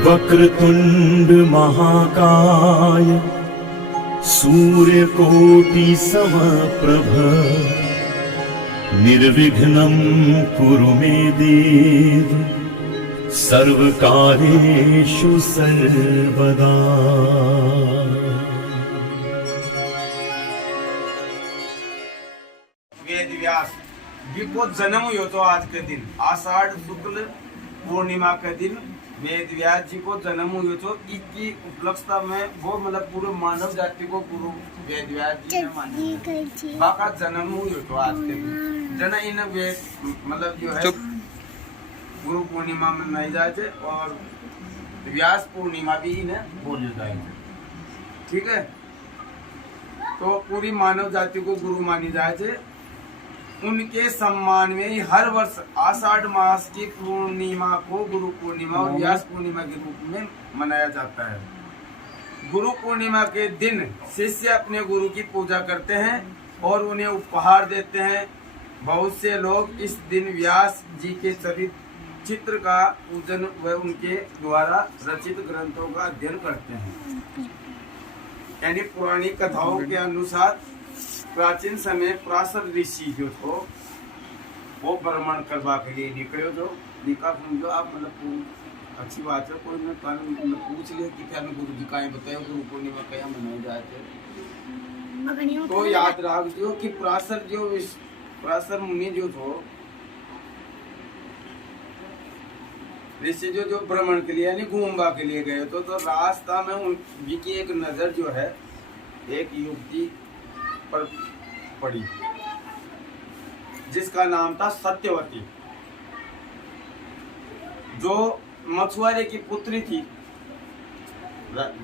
वक्रतुंड महाकाय सूर्यकोटि समप्रभ निर्विघ्नं कुरु मे देव सर्वकार्येषु सर्वदा। वेद व्यास जिको जन्म हुयो तो आज के दिन आषाढ़ शुक्ल पूर्णिमा के दिन वेद व्यास जी को जन्म हुयो तो इसकी उपलक्षता में वो मतलब पूरे मानव जाति को गुरु वेद व्यास जी ने माना बाका जन्म हुयो तो आज के दिन जन इन वेद मतलब जो है गुरु पूर्णिमा मनाई जाए थे और व्यास पूर्णिमा भी इन्हें बोली जाए थे। ठीक है, तो पूरी मानव जाति को गुरु मानी जाए थे। उनके सम्मान में ही हर वर्ष आषाढ़ मास की पूर्णिमा को गुरु पूर्णिमा और व्यास पूर्णिमा के रूप में मनाया जाता है। गुरु पूर्णिमा के दिन शिष्य अपने गुरु की पूजा करते हैं और उन्हें उपहार देते हैं। बहुत से लोग इस दिन व्यास जी के चरित्र चित्र का पूजन व उनके द्वारा रचित ग्रंथों का अध्ययन करते हैं। यानी पुरानी कथाओं के अनुसार प्राचीन समय पराशर ऋषि जो थो वो भ्रमण करवा के लिए निकले जो निका समझो आप मतलब अच्छी बात है। कोई ने पूछ लिया कि क्या गुरु जी का बताया गुरु पूर्णिमा क्या मनाई जाते तो याद रख दियो कि पराशर मुनि जो थो ऋषि जो भ्रमण के लिए यानी घूमवा के लिए गए तो रास्ता में उनकी एक नजर जो है एक युवती पर पड़ी जिसका नाम था सत्यवती, जो मछुआरे की पुत्री थी।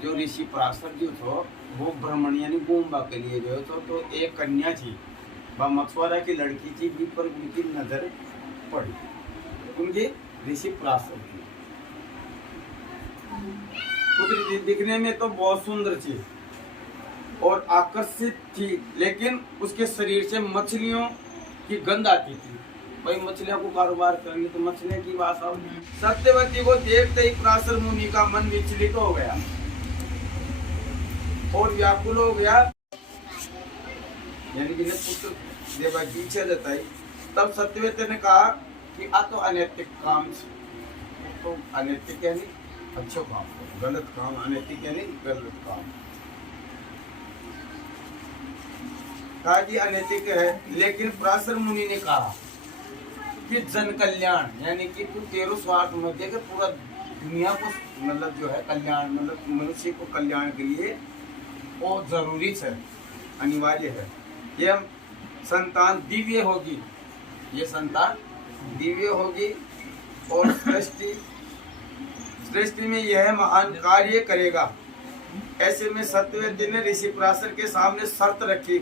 जो ऋषि पराशर जो थो वो भ्रमण यानी घूमवा के लिए गए तो एक कन्या थी, वह मछुआरा की लड़की थी जिस पर उनकी नजर पड़ी। उनकी ऋषि पराशर की पुत्री दिखने में तो बहुत सुंदर थी और आकर्षित थी, लेकिन उसके शरीर से मछलियों की गंध आती थी। भाई मछलियों को कारोबार करेंगे तो मछलियों की भाषा होगी। सत्यवती को देखते ही पराशर मुनि का मन विचलित हो गया और व्याकुल हो गया, यानी जिन्हें पुत्र देवा की इच्छा जताई। तब सत्यवती ने कहा कि आ तो अनैतिक काम, तो अनैतिक यानी अच्छा काम, गलत काम, अनैतिक यानी गलत काम। कहा कि अनैतिक है, लेकिन पराशर मुनि ने कहा कि जन कल्याण यानी कि तू तेरो स्वार्थ मत देख, पूरा दुनिया को मतलब जो है कल्याण मतलब मनुष्य को कल्याण के लिए वो जरूरी है, अनिवार्य है। यह संतान दिव्य होगी, ये संतान दिव्य होगी और सृष्टि में यह महान कार्य करेगा। ऐसे में सत्यवती ने ऋषि पराशर के सामने शर्त रखी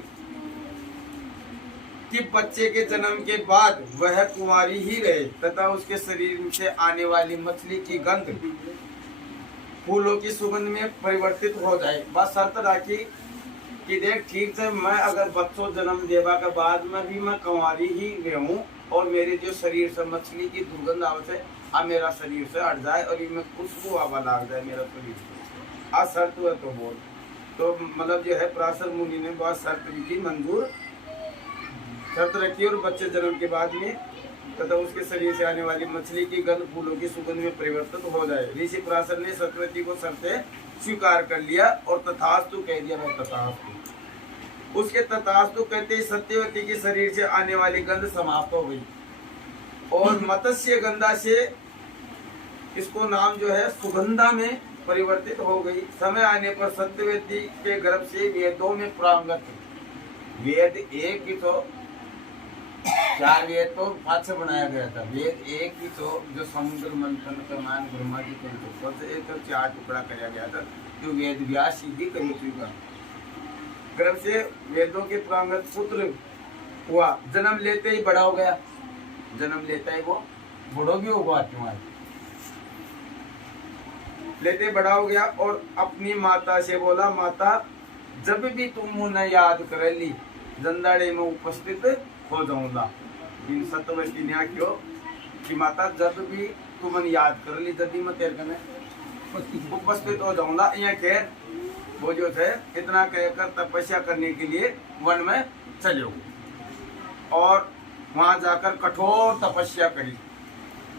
कि बच्चे के जन्म के बाद वह कुंवारी ही रहे तथा उसके शरीर से आने वाली मछली की गंध फूलों की सुगंध में परिवर्तित हो जाए। बस शर्त रखी कि देख ठीक है, मैं अगर बच्चों जन्म देवा के बाद में भी मैं कुंवारी ही रहूं और मेरे जो शरीर से मछली की दुर्गंध आवत है अब मेरा शरीर से हट जाए और इनमें खुशबू आवा लग जाए मेरा शरीर से। आज शर्त हुआ तो बोल तो मतलब जो है पराशर मुनि ने बहुत शर्त की मंजूर शर्त रखी और बच्चे जन्म के बाद में तथा उसके शरीर से आने वाली मछली की गंध फूलों की सुगंध में परिवर्तित हो जाए। ऋषि पराशर ने सत्यवती को शर्तें स्वीकार कर लिया और तथास्तु कह दिया। मैं तथास्तु उसके तथास्तु कहते ही सत्यवती के शरीर से आने वाली गंध समाप्त हो गई और मत्स्य गंधा से इसको नाम जो है सुगंधा में परिवर्तित हो गई। समय आने पर सत्यवती के गर्भ से वेदों में प्रांगत वेद एक ही तो 4 वेद तो हाथ से बनाया गया था। वेद एक ही तो जो समुद्र मंथन प्रमाण ब्रह्मा जी के एक 4 टुकड़ा किया गया था जो वेद व्यास ही करी चुका। गर्भ से वेदों के प्रांगत पुत्र हुआ, जन्म लेते ही बड़ा हो गया, जन्म लेता ही वो बूढ़ो भी होगा लेते बड़ा हो गया और अपनी माता से बोला, माता जब भी तुम उन्हें याद कर ली जंदाड़े में उपस्थित हो जाऊंगा। इन सत्यवती ने क्यों कि माता जब भी तुमने याद कर ली जब भी मैं तेरे कने उपस्थित हो जाऊंगा। यहाँ के वो जो थे इतना कहकर तपस्या करने के लिए वन में चले और वहां जाकर कठोर तपस्या करी।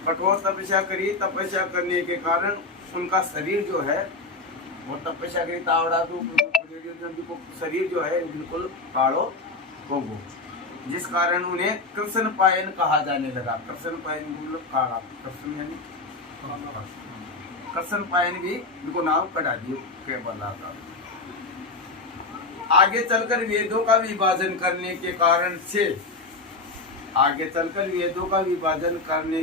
कठोर तपस्या करी। तपस्या करने के कारण उनका शरीर जो है वो तपस्या करी तावड़ा तो शरीर जो है बिल्कुल काड़ो हो गो, जिस कारण उन्हें कृष्ण पायन कहा जाने लगा। कृष्ण पायन मतलब काड़ा, कृष्ण यानी कृष्ण पायन भी उनको नाम कटा दियो के बना था। आगे चलकर वेदों का विभाजन करने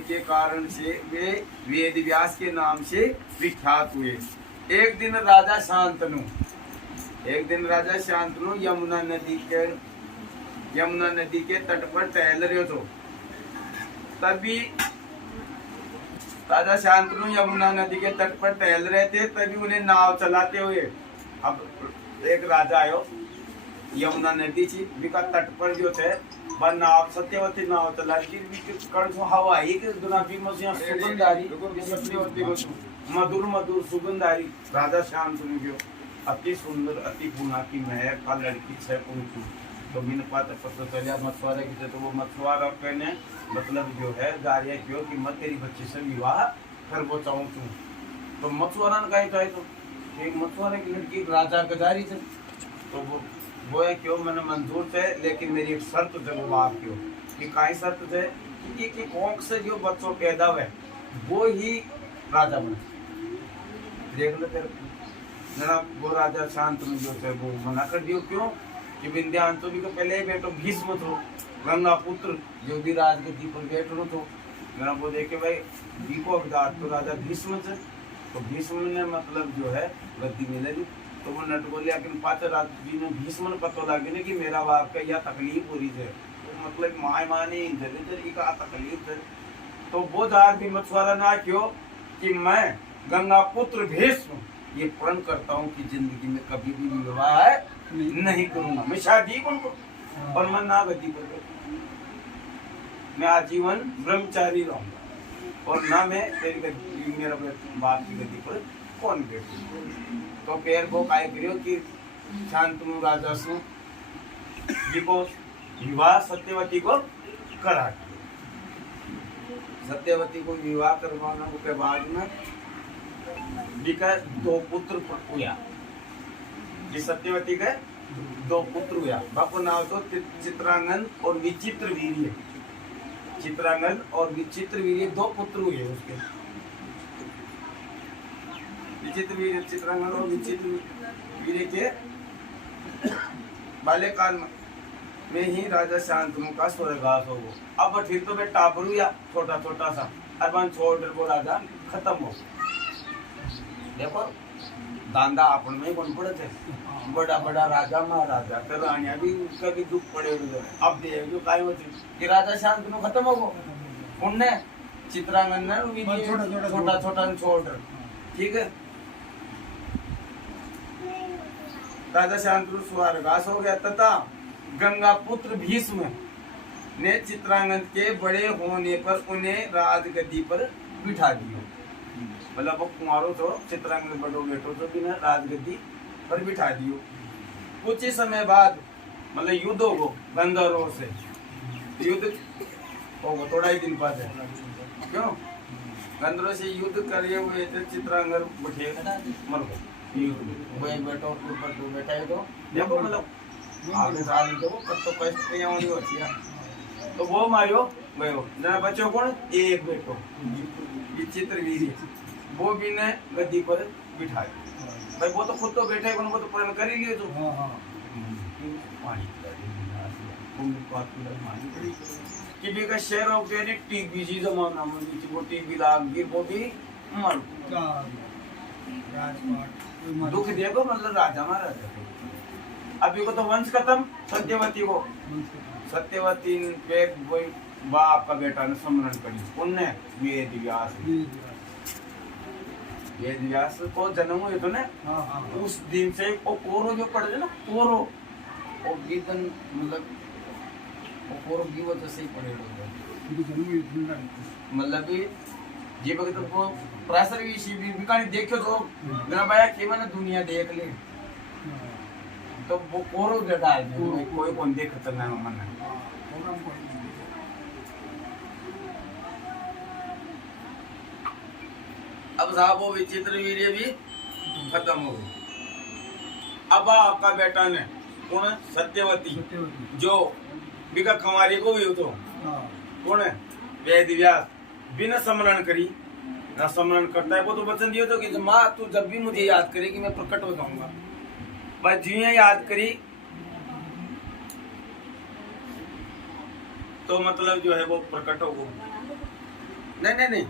के कारण से वे वेद व्यास के नाम से विख्यात हुए। एक दिन राजा शांतनु यमुना नदी के तट पर टहल रहे तो तभी राजा शांतनु यमुना नदी के तट पर टहल रहे थे। तभी उन्हें नाव चलाते हुए अब एक राजा आयो यमुना नदी थी बिका तट पर जो थे वह नाव सत्यवती नाव चला हवा ही सुगंधारी सत्यवती मधुर मधुर सुगंधारी राजा शांतनु जो अति सुंदर अति गुणा की महक का लड़की छे उनकी तो बिन पाते पता चलिया मछुआरे की तो वो मछुआरा कहने मतलब जो है गारिया क्यों कि मैं तेरी बच्ची से विवाह कर वो चाहूँ तू तो मछुआरा ने कहा तो एक मछुआरे की लड़की राजा गजारी थे तो वो है क्यों मैंने मंजूर थे, लेकिन मेरी एक शर्त थे वो बात क्यों कि काई शर्त थे कि कोंक से जो बच्चों पैदा हुए वो ही राजा बने। देख लो तेरे जना वो राजा शांतनु जो थे वो मना कर दियो क्यों कि विंध्याचल को पहले ही बेटो भीष्म थो गंगा पुत्र जो भी राजगद्दी पर बैठ रो तो जना वो देखे भाई दीपो अवतार तो राजा भीष्म थे तो भीष्म ने मतलब जो है गद्दी में ले ली तो वो नट बोले लेकिन पात्र राजी ने भीष्म ने पता लगे ना कि मेरा बाप का यह तकलीफ हो रही है तो मतलब माय माने जल्दी का तकलीफ है तो वो जार भी मछुआरा ना क्यों कि मैं गंगा पुत्र भीष्म ये प्रण करता हूँ कि जिंदगी में कभी भी विवाह नहीं करूंगा, मैं शादी उनको और मैं ना गद्दी पर मैं आजीवन ब्रह्मचारी रहूंगा और ना मैं तेरी गद्दी मेरा बाप की गद्दी पर कौन बैठू। तो पैर को काय करियो कि शांतनु राजा सु जी को विवाह सत्यवती को करा। सत्यवती को विवाह करवाने के बाद में जिका दो पुत्र हुआ। जिस सत्यवती के दो पुत्र हुआ बापू नाम तो चित्रांगन और विचित्र वीर्य। चित्रांगन और विचित्र वीर्य दो पुत्र हुए उसके। विचित्र वीर्य चित्रांगन और विचित्र वीर्य के बाल्यकाल में ही राजा शांतनु का स्वर्गवास हो गया। अब फिर तो मैं टापरू या छोटा छोटा सा अरबन छोड़ वो राजा खत्म हो। देखो दांदा अपन में कौन पड़े थे बड़ा बड़ा राजा महाराजा तो रानिया भी उसका भी दुख पड़े हुए। अब देख जो काय होती कि राजा शांतनु खत्म हो गया उनने चित्रांगन ने छोटा छोटा छोड़ ठीक है। राजा शांतनु स्वर्गवास हो गया तथा गंगा पुत्र भीष्म ने चित्रांगन के बड़े होने पर उन्हें राजगद्दी पर बिठा दिया। मतलब वो कुमारों तो चित्रांगन बड़ो बेटो तो बिना राजगद्दी पर बिठा दियो। कुछ ही समय बाद मतलब युद्ध हो गंधर्वों से युद्ध हो थोड़ा ही दिन बाद है क्यों गंधर्वों से युद्ध करे हुए थे। चित्रांगन बैठे मर गए वही बैठो ऊपर तो बैठा है तो देखो मतलब आगे साल तो कब तो कष्ट पे होनी होती है तो वो मारियो गयो ना बच्चों कौन एक बैठो विचित्र वीर्य वो भी ने गद्दी पर बिठाया। भाई वो तो खुद तो बैठे वो तो प्रण कर ही लियो तो कि भी का शेयर ऑफ देने टीवी जी जमाना में वो टीवी लाग गिर वो भी मर दुख देखो मतलब राजा महाराजा अभी को तो वंश खत्म। सत्यवती पे वही बाप का बेटा ने स्मरण करी उनने वेद व्यास को जन्म हुए तो ना उस दिन से वो कोरो जो पड़े ना कोरो वो गीतन मतलब वो कोरो की वजह से ही पड़े मतलब जी भगत को प्रासर भी कहानी देखो तो मेरा भाई के मैंने दुनिया देख ले तो वो कोरो डाल दे कोई कौन देख खतरनाक मन है। अब साहब वो विचित्र वीर्य भी खत्म हो गई। अब आपका बेटा ने कौन है सत्यवती जो बिका कुंवारी को भी हो तो कौन है वेद व्यास बिना स्मरण करी ना स्मरण करता है वो तो वचन दियो तो कि माँ तू जब भी मुझे याद करेगी मैं प्रकट हो जाऊंगा। बस जिये याद करी तो मतलब जो है वो प्रकट हो नहीं नहीं नहीं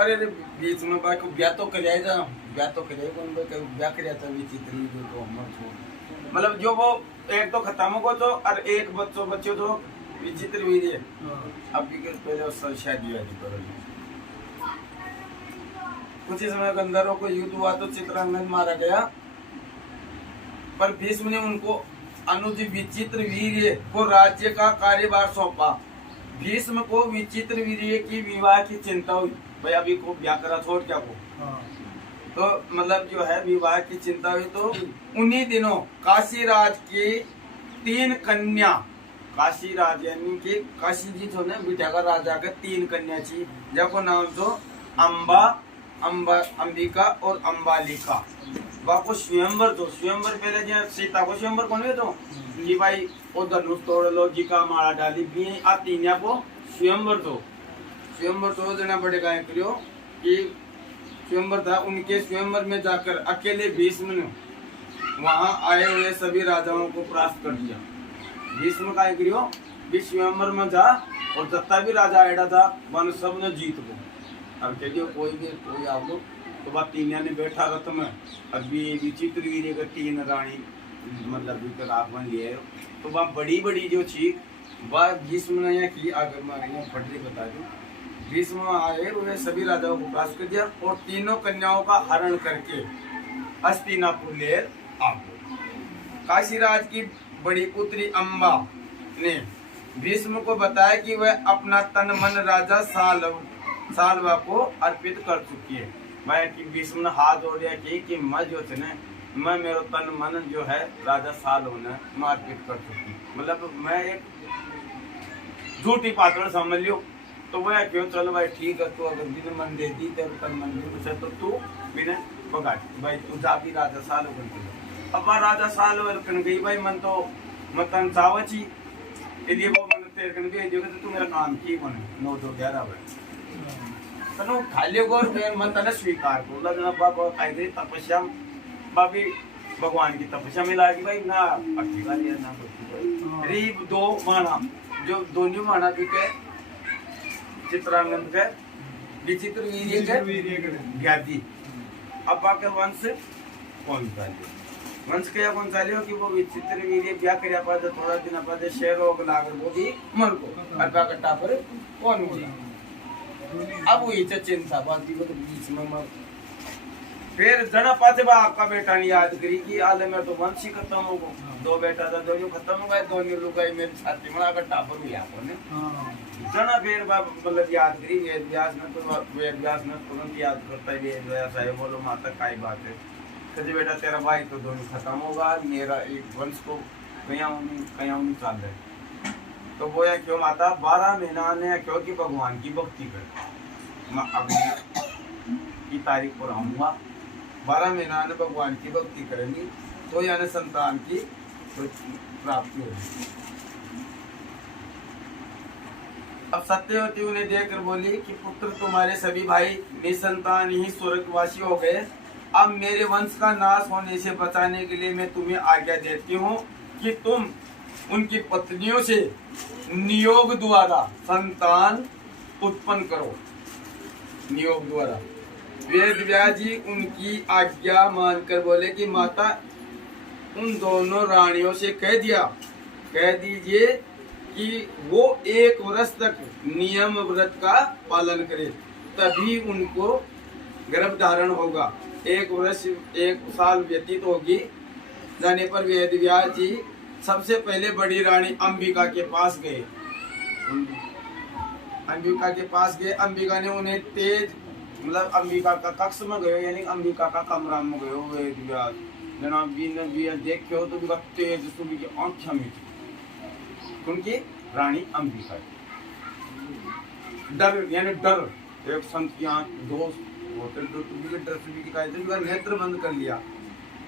अरे बीच में भाई को ब्याह तो कर जाएगा ब्याह तो कर जाएगा ब्याह कर जाता विचित्र जो तो मतलब जो वो एक तो खत्म हो तो और एक बच्चों तो विचित्र भी है। अभी के पहले शादी वादी करो कुछ ही समय के अंदर को युद्ध हुआ तो चित्रांगद मारा गया पर भीष्म ने उनको अनुज विचित्र वीर्य को राज्य का कार्यभार सौंपा। भीष्म को विचित्र वीर्य की विवाह की चिंता हुई भाई अभी को ब्याह करा छोड़ क्या को तो मतलब जो है विवाह की चिंता हुई तो उन्हीं दिनों काशी राज की 3 कन्या काशी राज यानी कि काशी जी जो ने बिटा का राजा के 3 कन्या थी जिनको नाम तो अंबिका और अंबालिका बाको स्वयंवर तो स्वयंवर पहले जो सीता को स्वयंवर कौन है तो जी भाई वो धनुष तोड़ लो जी का माला डाली भी आ तीनिया को स्वयंवर तो जना बड़े गाय करियो कि स्वयंवर था उनके स्वयंवर में जाकर अकेले भीष्म ने वहां आए हुए सभी राजाओं को परास्त कर दिया। भीष्म का करियो भी स्वयंवर में जा और जितना भी राजा आया था वन सब ने जीत को अब कहियो कोई आप लोग तो बात तीनिया ने बैठा रथ में अभी विचित्र वीर्य का 3 रानी मतलब भीतर आप बन लिए तो वह बड़ी जो चीख वह भीष्म ने की आगे मैं फटरी बता दूं भीष्म आए उन्हें सभी राजाओं को परास्त कर दिया और 3 कन्याओं का हरण करके हस्तिनापुर ले आ गए। काशीराज की बड़ी पुत्री अम्बा ने भीष्म को बताया कि वह अपना तन मन राजा सालवा को अर्पित कर चुकी है। मैं कि भीष्म ने हाथ जोड़ दिया कि मैं जो थे ना मैं मेरा तन मन जो है राजा साल होना मैं अर्पित कर चुकी मतलब मैं एक झूठी पात्र समझ लियो तो वह क्यों चलो भाई ठीक है तो अगर बिना मन दे दी तेरे तन मन दे तो तू बिना बगा भाई तू जा भी राजा साल हो गई। अब राजा साल हो गई भाई मन तो मतन चावची इसलिए वो मन तेरे कन भी जो तू मेरा काम की मन 9 2 11 भाई तनु खाली गोर फिर मन तने स्वीकार को लगना बाबा कायदे तपस्या बाबी भगवान की तपस्या में लागी भाई ना अकेला लिया ना कोई रीब 2 माना जो दोनों माना भी के चित्रांगन के विचित्र वीर्य के ज्ञाति अब आके वंश कौन चालियो वंश के कौन चालियो कि वो विचित्र वीर्य ब्याह कर पादे थोड़ा दिन पादे शेरों को लागर वो भी मन को अरबा कट्टा पर कौन हुई अब हुई चिंता बात को तो बीच में फिर जना पाते बा आपका बेटा ने याद करी कि आले में तो वंश ही खत्म हो गो 2 बेटा था दोनों खत्म हो गए दोनों लोग गए मेरे छाती में आकर टापर हुई आपने जना फिर बा मतलब याद करी वेद व्यास ने तुरंत याद करता है वेद व्यास है बोलो माता काय बात है कहे बेटा तेरा भाई तो दोनों खत्म होगा मेरा एक वंश को कहीं चाल रहे तो वो या क्यों माता 12 महीना ने क्यों कि भगवान की भक्ति कर मैं अभी की तारीख पर आऊंगा 12 महीना ने भगवान की भक्ति करेंगी तो यानी संतान की प्राप्ति होगी। अब सत्यवती उन्हें देखकर बोली कि पुत्र तुम्हारे सभी भाई निसंतान ही स्वर्गवासी हो गए अब मेरे वंश का नाश होने से बचाने के लिए मैं तुम्हें आज्ञा देती हूँ कि तुम उनकी पत्नियों से नियोग द्वारा संतान उत्पन्न करो। नियोग द्वारा वेद व्यास जी उनकी आज्ञा मानकर बोले कि माता उन दोनों रानियों से कह दीजिए कि वो 1 वर्ष तक नियम व्रत का पालन करे तभी उनको गर्भ धारण होगा। 1 साल व्यतीत होगी जाने पर वेद व्यास जी सबसे पहले बड़ी रानी अंबिका के पास गए। अंबिका के पास गए। अंबिका ने उन्हें तेज मतलब अंबिका का कक्ष में गयो यानी अंबिका का कमरा में गयो वेद व्यास जना बीन देखो तो बिका तेज सुबह की आंखें मीठी उनकी रानी अंबिका डर यानी डर एक संत की आंख दोस्त होते डर सुबह की का नेत्र बंद कर लिया।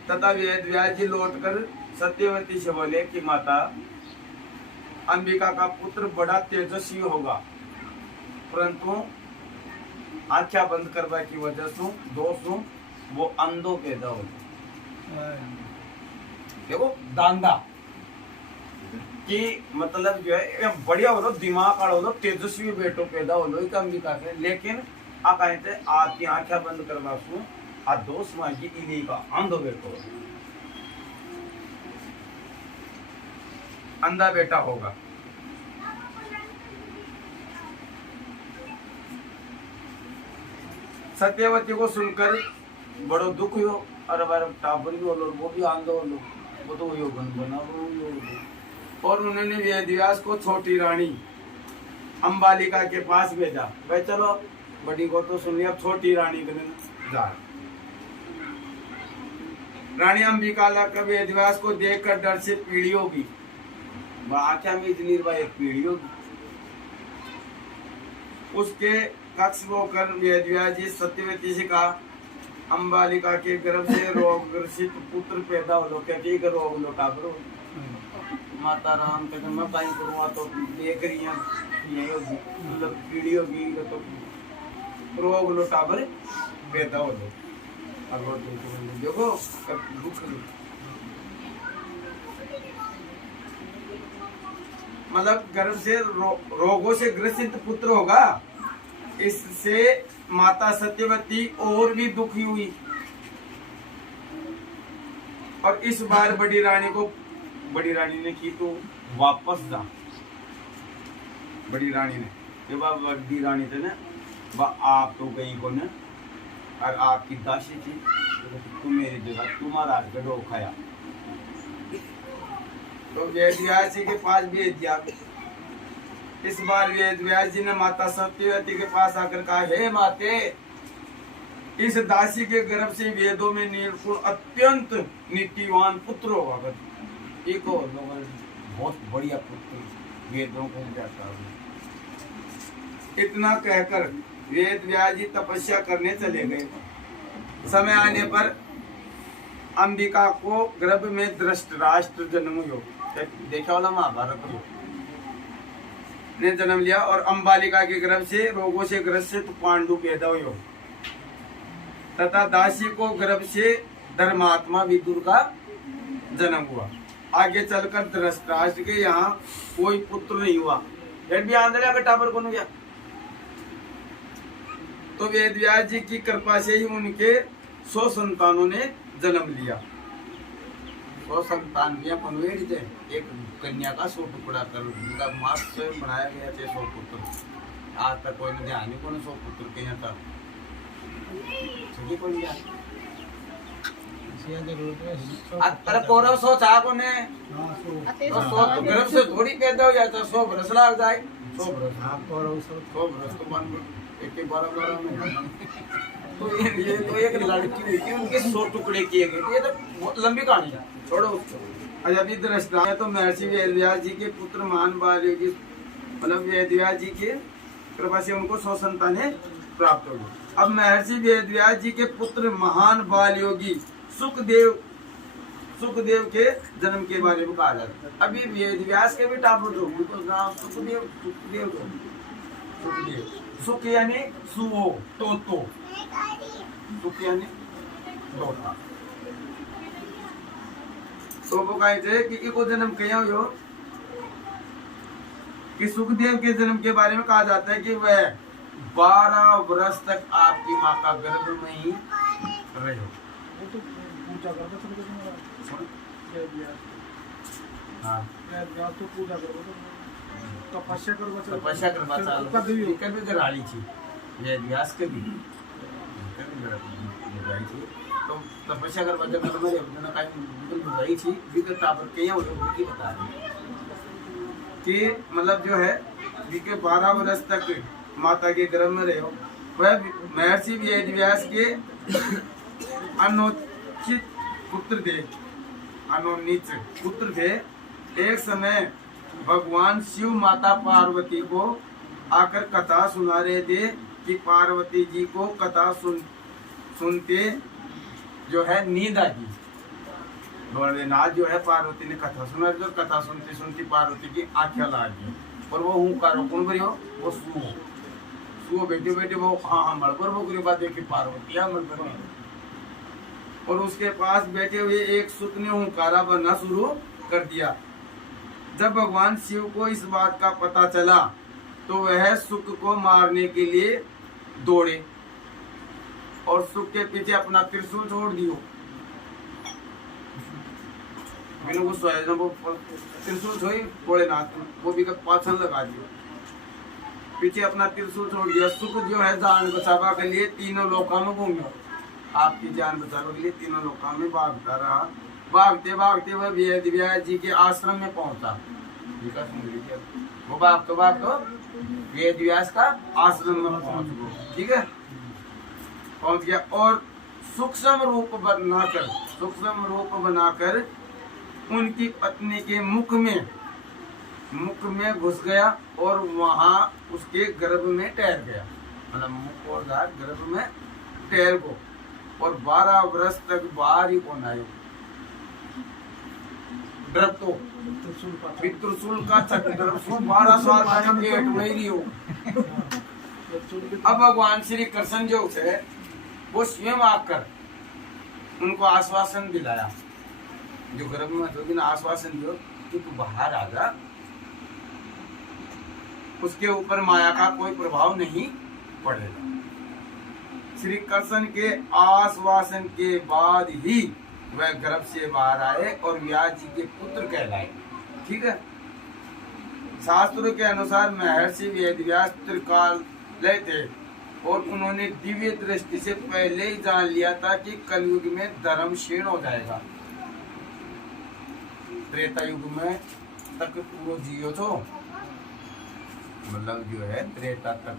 तथा वेद व्यास जी लौटकर सत्यवती से बोले कि माता अंबिका का पुत्र बड़ा तेजस्वी होगा परंतु आंखें बंद करवा की वजह से दोस्तों वो अंधो पैदा हो देखो दांदा कि मतलब जो है बढ़िया हो दिमाग वाला हो तेजस्वी बेटो पैदा हो लो अंबिका के लेकिन आ कहते आपकी आंखें बंद करवा सू आ दोस्त माँ की इन्हीं का अंधो बेटो अंधा बेटा होगा। सत्यवती को सुनकर बड़ो दुख हो और हमारे टाबर भी बोलो वो भी आंधो हो वो तो वही बना और उन्होंने वेदव्यास को छोटी रानी अंबालिका के पास भेजा। भाई चलो बड़ी को तो सुन लिया छोटी रानी के जा। रानी अंबिका का वेदव्यास को देखकर डर से पीड़ी होगी आख्या में इतनी एक पीड़ी होगी। उसके कक्ष होकर वेदव्यास जी सत्यवती से कहा अंबालिका के गर्भ से रोगग्रसित पुत्र पैदा हो लो कहती रोग लो टाबरो माता राम कहते मैं कहीं करूँगा तो देख रही है यही होगी मतलब पीड़ी होगी तो रोग लो टाबर पैदा हो लो देखो दुख मतलब गर्भ से रोगों से ग्रसित पुत्र होगा। इससे माता सत्यवती और भी दुखी हुई और इस बार बड़ी रानी ने की तो वापस जा। बड़ी रानी ने जब बड़ी रानी थे ना आप तो गई को ना और आपकी दासी थी तुम मेरी जगह तुम्हारा गड्ढो खाया तो वेदव्यास जी के पास भेज दिया। इस बार वेदव्यास जी ने माता सत्यवती के पास आकर कहा हे माते इस दासी के गर्भ से वेदों में निर्गुण अत्यंत नीतिवान पुत्र होगा। एक और बहुत बढ़िया पुत्र वेदों को जाता है। इतना कहकर वेदव्यास जी तपस्या करने चले गए। समय आने पर अंबिका को गर्भ में धृतराष्ट्र जन्म हुआ देखा वाला महाभारत ने जन्म लिया और अंबालिका के गर्भ से रोगों से ग्रसित पांडु पैदा हुए तथा दासी को गर्भ से धर्मात्मा विदुर का जन्म हुआ। आगे चलकर धृतराष्ट्र के यहाँ कोई पुत्र नहीं हुआ फिर भी आंधळ्या बेटा पर कौन गया तो वेदव्यास जी की कृपा से ही उनके 100 संतानों ने जन्म लिया। 100 संतान भी पनवेड़ी थे एक कन्या का 100 टुकड़ा कर उनका मास से बनाया गया थे 100 पुत्र। आज तक कोई ने ध्यान नहीं कौन 100 पुत्र के यहाँ था कोई कौरव 100 था को ने तो 100 गर्भ से थोड़ी पैदा हो जाता 100 बरस लग जाए 100 बरस आप कौरव 100 बरस तो मान एक 12 में तो ये तो एक लड़की हुई थी उनके 100 टुकड़े किए गए। ये तो बहुत लंबी कहानी है छोड़ो उसको। अभी दृष्टा है तो महर्षि वेदव्यास जी के पुत्र महान बाल योगी मतलब वेदव्यास जी के कृपा से उनको 100 संतानें प्राप्त हो गई। अब महर्षि वेदव्यास जी के पुत्र महान बाल योगी सुखदेव के जन्म के बारे में कहा जाता है। अभी वेदव्यास के भी टापुर तो नाम सुखदेव सुख यानी सुओ तो सुख यानी तोता तो वो कहते कि इको जन्म कया हो कि सुखदेव के जन्म के बारे में कहा जाता है कि वह 12 वर्ष तक आपकी माँ का गर्भ में ही रहे। हाँ तपस्या करवा गराड़ी थी वेदव्यास के भी तो तपस्या करवा जब गई थी विकर टापर के यहाँ बता रही कि मतलब जो है 12 वर्ष तक माता के गर्भ में रहे हो। वह महर्षि वेद व्यास के अनोचित पुत्र थे, अनोनीच पुत्र थे। एक समय भगवान शिव माता पार्वती को आकर कथा सुना रहे थे कि पार्वती जी को कथा सुनते जो है नींद आ गई। भोलेनाथ जो है पार्वती ने कथा सुना रही, तो कथा सुनती सुनती पार्वती की आंखें लाग गई और वो हुंकारो कौन करियो, वो सुओ बैठे बैठे वो हाँ मलबर वो करी बात देखी पार्वती मलबर, और उसके पास बैठे हुए एक सुत ने हुंकारा बनना शुरू कर दिया। जब भगवान शिव को इस बात का पता चला तो वह सुक को मारने के लिए दौड़े और सुक के पीछे अपना त्रिशूल छोड़ दियो। वो त्रिशूल छोड़ी भोलेनाथ वो भी पाछन लगा दियो, पीछे अपना त्रिशूल छोड़ दिया। सुक जो है जान बचावा के लिए तीनों लोकों में घूमो, आपकी जान बचाने के लिए तीनों लोकों में भागता रहा। भागते भागते वह वेद व्यास जी के आश्रम में पहुंचा। वो भागते वेद व्यास का आश्रम में पहुंच गया, ठीक है, पहुंच गया और सूक्ष्म रूप बनाकर उनकी पत्नी के मुख में घुस गया और वहां उसके गर्भ में ठहर गया, मतलब मुख और गर्भ में ठहर गो और 12 वर्ष तक बाहर ही कौन आये। तो त्रिशूल का चक्र 12 साल तक पेट में ही हो। अब भगवान श्री कृष्ण जो है वो स्वयं आकर उनको आश्वासन दिलाया, जो गर्भ में होगी ना, आश्वासन दियो कि तू बाहर आ जा, उसके ऊपर माया का कोई प्रभाव नहीं पड़ेगा। श्री कृष्ण के आश्वासन के बाद ही वह गर्भ से बाहर आए और व्यास जी के पुत्र कहलाए, ठीक है। शास्त्रों के अनुसार महर्षि वेद व्यास त्रिकालय थे और उन्होंने दिव्य दृष्टि से पहले ही जान लिया था कि कलयुग में धर्म क्षीण हो जाएगा। त्रेता युग में तक पूरा जियो तो मतलब जो है त्रेता तक,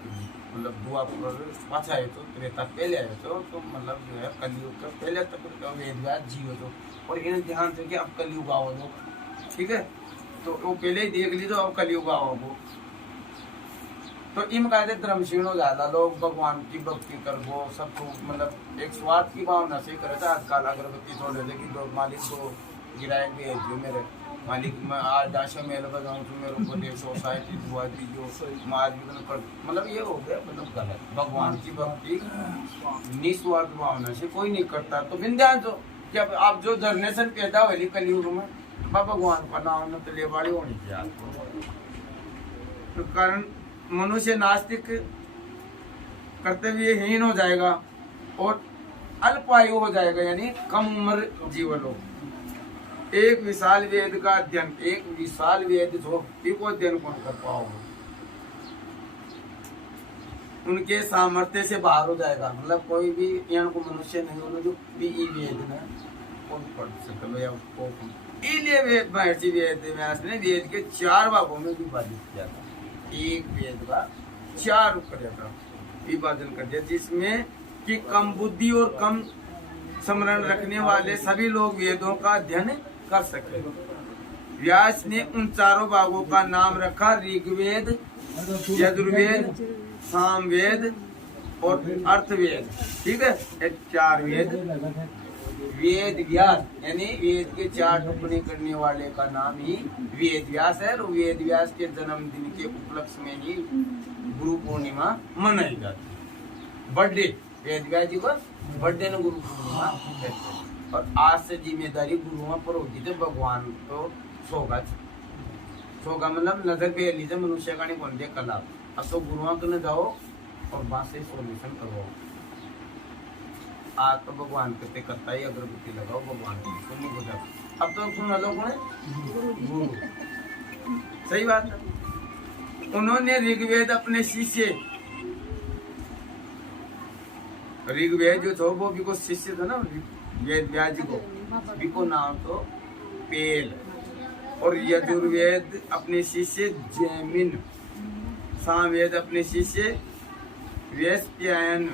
मतलब द्वापर पाछा है तो त्रेता पहले आए तो मतलब जो है कलयुग का पहले तक वेद व्यास जियो तो, और इन ध्यान से कि अब कलयुग आओ तो, ठीक है, तो वो पहले ही देख लीजिए अब कलयुग आओ वो, तो इन कहते धर्म क्षीण हो जाता, लोग भगवान की भक्ति करबो सबको मतलब एक स्वार्थ की भावना से करे था। आजकल अगरबत्ती छोड़ देते कि लोग मालिक को गिराएंगे जो मेरे मालिक मैं आज आशा मेल बजाऊँ तो मेरे को 150 साइकिल हुआ थी जो आज मतलब ये हो गया, मतलब गलत। भगवान की भक्ति निस्वार्थ भावना से कोई नहीं करता। तो विंध्यान तो जब आप जो जनरेशन पैदा हुई कलयुग में भगवान का नाम न तो लेवाड़ी होनी चाहिए, तो कारण मनुष्य नास्तिक कर्तव्यहीन हो जाएगा और अल्पायु हो जाएगा, यानी कम उम्र जीवन हो। एक विशाल वेद का अध्ययन, एक विशाल वेद जो को अध्ययन कौन कर पाओगे, उनके सामर्थ्य से बाहर हो जाएगा। मतलब कोई भी यहाँ को मनुष्य नहीं होना जो भी वेद में कौन पढ़ सकते या उसको, इसलिए महर्षि वेद व्यास ने वेद के 4 भागों में विभाजित किया था। एक वेद का 4 विभाजन कर दिया, जिसमें कि कम बुद्धि और कम स्मरण रखने वाले सभी लोग वेदों का अध्ययन कर सके। व्यास ने उन 4 भागों का नाम रखा ऋग्वेद, यजुर्वेद, सामवेद और अर्थवेद, ठीक है। 4 वेद। वेद व्यास यानी वेद के 4 टिप्पणी करने वाले का नाम ही वेद व्यास है, और वेद व्यास के जन्मदिन के उपलक्ष्य में ही गुरु पूर्णिमा मनाई जाती है। बर्थडे वेद व्यास जी को बर्थडे ने गुरु पूर्णिमा कहते हैं। और आज से जिम्मेदारी गुरुओं पर होती है, भगवान को सोगा मतलब नजर पे लीजिए, मनुष्य का नहीं बोल दिया कला। अब तो गुरुओं को न जाओ और वहां से सोल्यूशन करवाओ। आज तो भगवान करते करता ही अगरबत्ती लगाओ भगवान को सुनने को जाओ। अब तो सुन लो कौन गुरु, सही बात है। उन्होंने ऋग्वेद अपने शिष्य ऋग्वेद जो था वो भी को शिष्य था ना वेद व्यास जी को, भी को नाम तो पेल, और यजुर्वेद अपने शिष्य जैमिन सामवेद अपने शिष्य वेस्प्यायन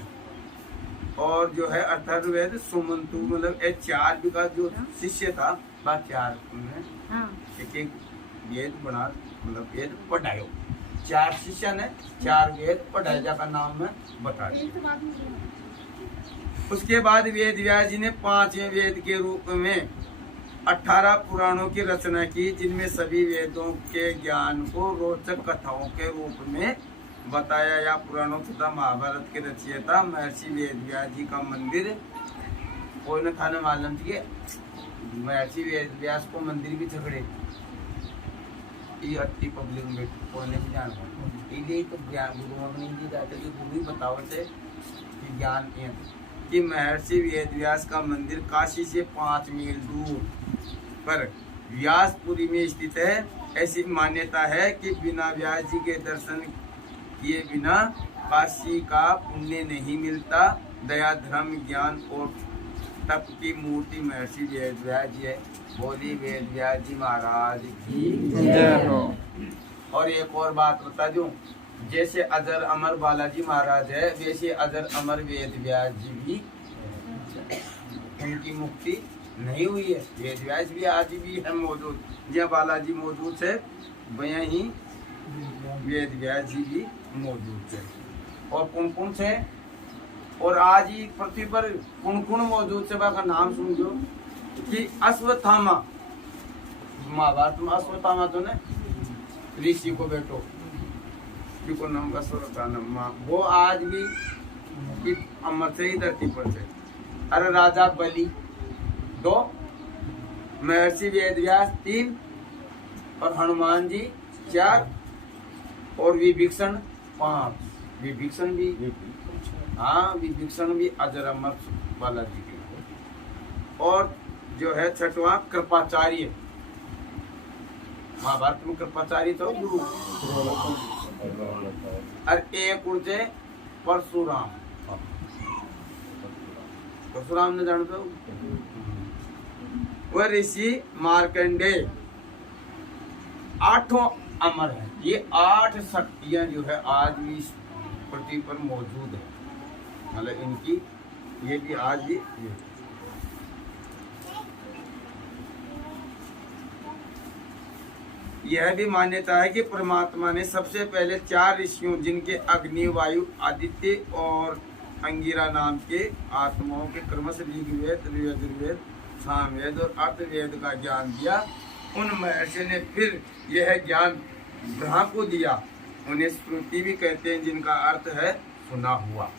और जो है अथर्ववेद सुमंतु, मतलब ये 4 का जो शिष्य था वह 4 उन्हें एक एक वेद बना, मतलब वेद पढ़ायो। 4 शिष्य ने 4 वेद पढ़ाए, जाका नाम में बता दिया। उसके बाद वेद व्यास जी ने 5वें वेद के रूप में 18 पुराणों की रचना की, जिनमें सभी वेदों के ज्ञान को रोचक कथाओं के रूप में बताया। या पुराणों तथा महाभारत के रचयिता महर्षि वेद व्यास जी का मंदिर कोई न था, मालूम थी महर्षि वेद व्यास को मंदिर भी झगड़े ये अति पब्लिक में कोई नहीं जान पाता, तो ज्ञान गुरुओं को नहीं दी जाते कि गुरु ही बताओ से कि ज्ञान कि महर्षि वेद व्यास का मंदिर काशी से 5 मील दूर पर व्यासपुरी में स्थित है। ऐसी मान्यता है कि बिना व्यास जी के दर्शन किए बिना काशी का पुण्य नहीं मिलता। दया, धर्म, ज्ञान और तप की मूर्ति महर्षि वेद व्यास जी है। बोली वेद व्यास जी महाराज की जय हो। और एक और बात बता दूं, जैसे अजर अमर बालाजी महाराज है, वैसे अजर अमर वेद व्यास जी भी, उनकी मुक्ति नहीं हुई है। वेद व्यास भी आज भी है मौजूद, जहाँ बालाजी मौजूद है वहीं ही वेद व्यास जी भी मौजूद है। और कौन कौन से, और आज ही पृथ्वी पर कौन कौन मौजूद है का नाम सुन लो कि अश्वत्थामा, महाभारत में अश्वत्थामा तो ने ऋषि को बेटो को नाम अश्वत्थामा, वो आज भी अमर से ही धरती पर थे। अरे राजा बलि 2, महर्षि वेद व्यास 3 और हनुमान जी 4 और विभीषण 5। विभीषण भी, हाँ विभीषण भी अजर अमर बालाजी के। और जो है 6वां कृपाचार्य, महाभारत में कृपाचार्य तो गुरु, और एक उर्जे परशुराम। परशुराम ने जानते हो, वह ऋषि मार्कंडे। 8 अमर है। ये 8 शक्तियां जो है आज भी इस पृथ्वी पर मौजूद है, मतलब इनकी ये भी आज भी यह भी मान्यता है कि परमात्मा ने सबसे पहले 4 ऋषियों, जिनके अग्नि, वायु, आदित्य और अंगिरा नाम के आत्माओं के क्रमश ऋग्वेद, यजुर्वेद, सामवेद और अर्थवेद का ज्ञान दिया। उन महर्षि ने फिर यह ज्ञान ब्रह्मा को दिया। उन्हें श्रुति भी कहते हैं, जिनका अर्थ है सुना हुआ।